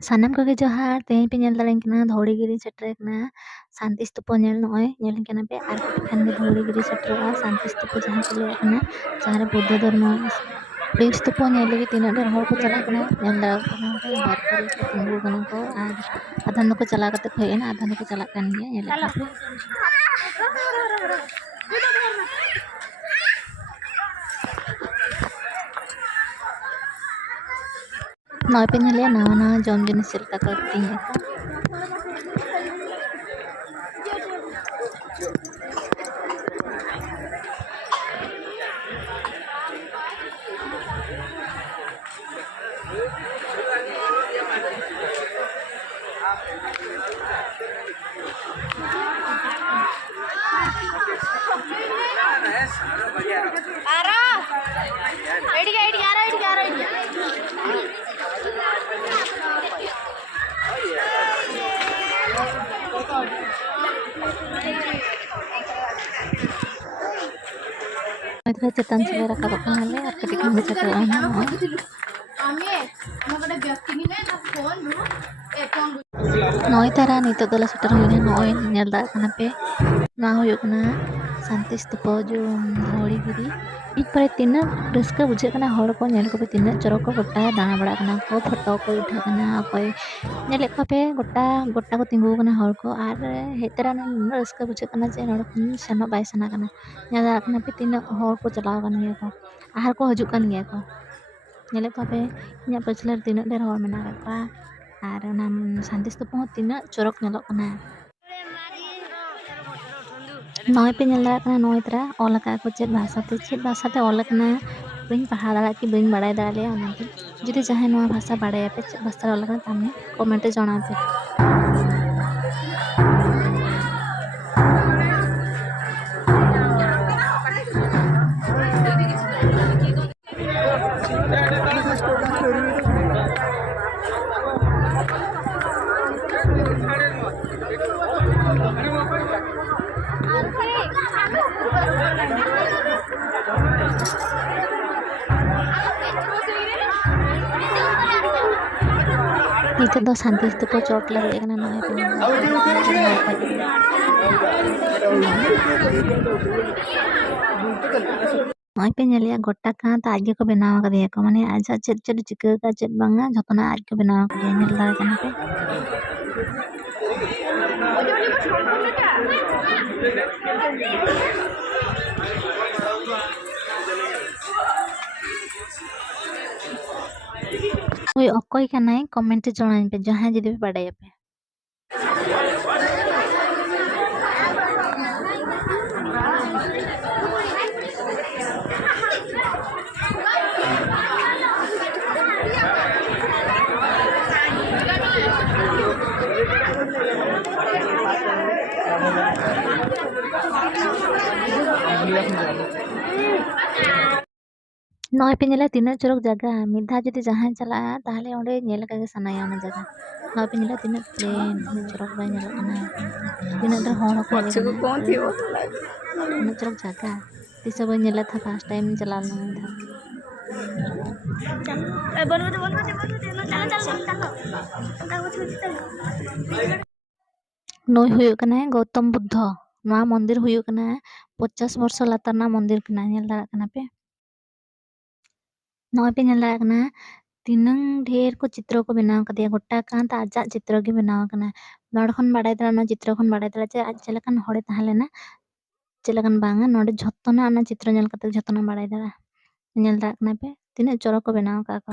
ᱥᱟᱱᱟᱢ ᱠᱚᱜᱮ ᱡᱚᱦᱟᱨ, ᱛᱮᱦᱮᱧ ᱯᱮ ᱧᱮᱞ ᱫᱟᱲᱮᱭᱟᱹᱧ ᱠᱟᱱᱟ ᱫᱷᱣᱲᱤᱜᱤᱨᱤ ᱥᱮᱴᱮᱨ ᱟᱠᱟᱱᱟ ᱥᱟᱱᱛᱤ ᱥᱛᱩᱯᱟ ᱧᱮᱞ ᱱᱚᱜᱼᱚᱭ ᱧᱮᱞᱤᱧ ᱠᱟᱱᱟ ᱯᱮ ᱟᱨ ᱠᱟᱹᱴᱤᱡ ᱠᱷᱟᱱ ᱜᱮ ᱫᱷᱣᱲᱤᱜᱤᱨᱤ ᱥᱮᱴᱮᱨᱚᱜᱼᱟ ᱥᱟᱱᱛᱤ ᱥᱛᱩᱯᱟ ᱡᱟᱦᱟᱸ ᱠᱚ ᱞᱟᱹᱭᱟᱜ ᱠᱟᱱᱟ ᱡᱟᱦᱟᱸ ᱨᱮ ᱵᱩᱫᱽᱫᱷᱚ ᱫᱷᱚᱨᱢᱚ ᱥᱛᱩᱯᱟ ᱧᱮᱞ ᱞᱟᱹᱜᱤᱫ ᱛᱤᱱᱟᱹᱜ ᱰᱷᱮᱨ ᱦᱚᱲ ᱠᱚ ᱪᱟᱞᱟᱜ ᱠᱟᱱᱟ ᱧᱮᱞ ᱫᱟᱲᱮᱭᱟᱜ ᱠᱟᱱᱟ ᱯᱮ ᱦᱚᱨ ᱠᱚᱨᱮ ᱠᱚ ᱛᱤᱸᱜᱩ ᱠᱟᱱᱟ ᱠᱚ ᱟᱨ ᱟᱫᱷᱟᱱ ᱫᱚᱠᱚ ᱪᱟᱞᱟᱣ ᱠᱟᱛᱮ ᱠᱚ ᱦᱮᱡ ᱮᱱᱟ ᱟᱫᱷᱟᱱ ᱫᱚᱠᱚ ᱪᱟᱞᱟᱜ ᱠᱟᱱ ᱜᱮᱭᱟ ᱧᱮᱞᱮᱫ ᱠᱚᱣᱟ ᱯᱮ ᱱᱚᱜᱼᱚᱭ ᱯᱮ ᱧᱮᱞᱮᱜᱼᱟ ᱱᱟᱣᱟ ᱱᱟᱣᱟ ᱡᱚᱢ ᱡᱤᱱᱤᱥ ᱪᱮᱫ ᱞᱮᱠᱟ ᱠᱚ ᱟᱹᱠᱷᱨᱤᱧᱮᱜᱼᱟ ᱠᱚ चेतन से रखा और कटिक नॉय तारा नितो दला सेटर हुई नॉय नेल दा कना पे ना हुयो कना शांति स्तूप जो धौड़ीगिरी इन पर तीना रस्का बुझे कना हड़ को नेल को पे तीना चरक को गोटा दाना बड़ा कना को फोटो को उठा कना कोई नेल को पे गोटा गोटा को तिंगु कना हड़ को आर हेतरा न रस्का बुझे कना जे नड़ को सनो बाय सना कना नेल कना पे तीना हड़ को चलाव कन गया को आहार को हजू कन गया को नेल को पे ᱤᱧᱟᱹᱜ ᱯᱟᱹᱪᱷᱞᱟᱹ ᱨᱮ ᱛᱤᱱᱟᱹᱜ ᱰᱷᱮᱨ ᱦᱚᱲ ᱢᱮᱱᱟᱜ ᱟᱠᱟᱫ ᱠᱚᱣᱟ ᱟᱨ ᱚᱱᱟ ᱥᱟᱱᱛᱤ ᱥᱛᱩᱯ ᱦᱚᱸ ᱛᱤᱱᱟᱹᱜ ᱪᱚᱨᱚᱠ ᱧᱮᱞᱚᱜ ᱠᱟᱱᱟ ᱱᱚᱜᱼᱚᱭ ᱯᱮ ᱧᱮᱞ ᱫᱟᱲᱮᱭᱟᱜ ᱠᱟᱱᱟ ᱱᱚᱜᱼᱚᱭ ᱛᱟᱨᱟ ᱚᱞ ᱟᱠᱟᱫ ᱠᱚ ᱪᱮᱫ ᱵᱷᱟᱥᱟᱛᱮ ᱚᱞ ᱟᱠᱟᱱᱟ ᱵᱟᱹᱧ ᱯᱟᱲᱦᱟᱣ ᱫᱟᱲᱮᱭᱟᱜ ᱠᱤ ᱵᱟᱹᱧ ᱵᱟᱲᱟᱭ ᱫᱟᱲᱮᱭᱟᱜᱼᱟ ᱚᱱᱟᱛᱮ ᱡᱩᱫᱤ ᱡᱟᱦᱟᱸᱭ ᱱᱚᱣᱟ ᱵᱷᱟᱥᱟ ᱵᱟᱲᱟᱭᱟᱯᱮ ᱪᱮᱫ ᱵᱷᱟᱥᱟ ᱚᱞ ᱟᱠᱟᱱᱟ ᱛᱟᱦᱚᱞᱮ ᱠᱚᱢᱮᱱᱴ ᱨᱮ ᱡᱟᱱᱟᱣ ᱯᱮ नितो दो शांति स्तूप चोट लगे कना नय पे नय पे नेलिया गोटा का त आगे को बनाव करिया को माने आज चेद चेद चिका का चेद बांगा जतना आज को बनाव करिया नेल दार कना पे ओय अकोय कनाय कमेंट रे जणाइन पे जहां जदी पे बाडय पे नय पे नेला तीना चरक जगह मिधा जदी जहां चला ताहले ओंडे नेल का सनाया ना जगह नय पे नेला तीना प्लेन चरक बाय नेल कना तीना डर होड़ को तीना चरक जगह तिस बाय नेला था फर्स्ट टाइम चला ना था नय हुयो कना गौतम बुद्ध नवा मंदिर हुयो कना 50 वर्ष लातार ना मंदिर कना नेल दाड़ा कना पे नय पे नेल दाड़ा कना तीनंग ढेर को चित्र को बनाव कदिया गोटा कान ता आजा चित्र के बनाव कना नोड खन बाडाय दाड़ा ना चित्र खन बाडाय दाड़ा जे आज चलकन हड़े ताहलेना चलकन बांगा नोड झतना ना चित्र नेल कते झतना बाडाय दाड़ा नेल दाड़ा कना पे तीना चरक को बनाव का को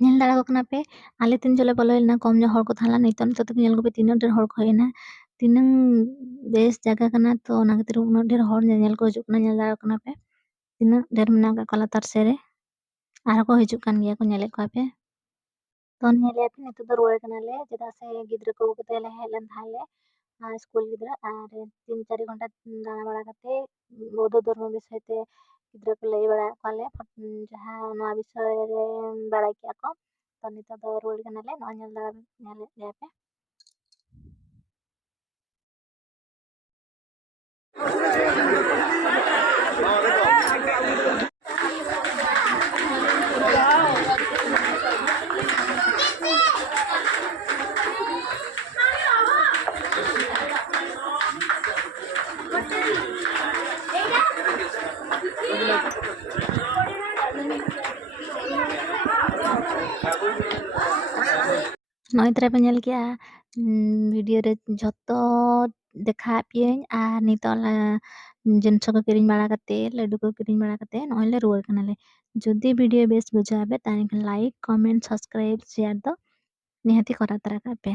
नेल दाड़ा को कना पे आले तीन जले बोलेना कम जो हड़ को थाला नितन तो नेल को पे तीन ढेर हड़ को हेना तीनंग बेस जगह कना तो ना खातिर उन ढेर हड़ नेल को हिजुक कना नेल दाड़ा कना पे तीन ढेर मना का कला तरसे रे आर को हिजुक कान गया को नेले को पे तो नेले पे नितो दो रोए कना ले जदा से गिद्र को कते ले हेलन थाले स्कूल गिद्रा और 3-4 घंटा दाणा बड़ा कते बौद्ध धर्म विषय ते गिद्रा को लई बड़ा कोले जहाँ नवा विषय रे बड़ा किया को तो नितो दो रोल कनाले नवा नेल दा नेल जापे नई तरह पे नेल किया वीडियो रे झतो देखा पियें आ नितोला जिनस को किरिंग बड़ा कते लड्डू को किरिंग बड़ा कते नहले रुआर कनाले जदि वीडियो बेस बुझाबे ताने लाइक कमेंट सब्सक्राइब शेयर दो निहाती करा तरा का पे